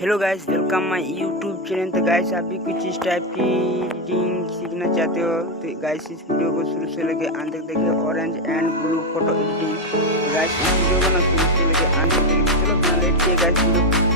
Hello guys, welcome my YouTube channel. तो guys आप भी कुछ इस टाइप की एडिटिंग सीखना चाहते हो तो गाइस इस वीडियो को शुरू से लेके अंत तक देखिए। Orange and blue photo editing. तो गाइस इस वीडियो को ना शुरू से लेके अंत तक देखिए। चलो बिना लेट किए गाइस वीडियो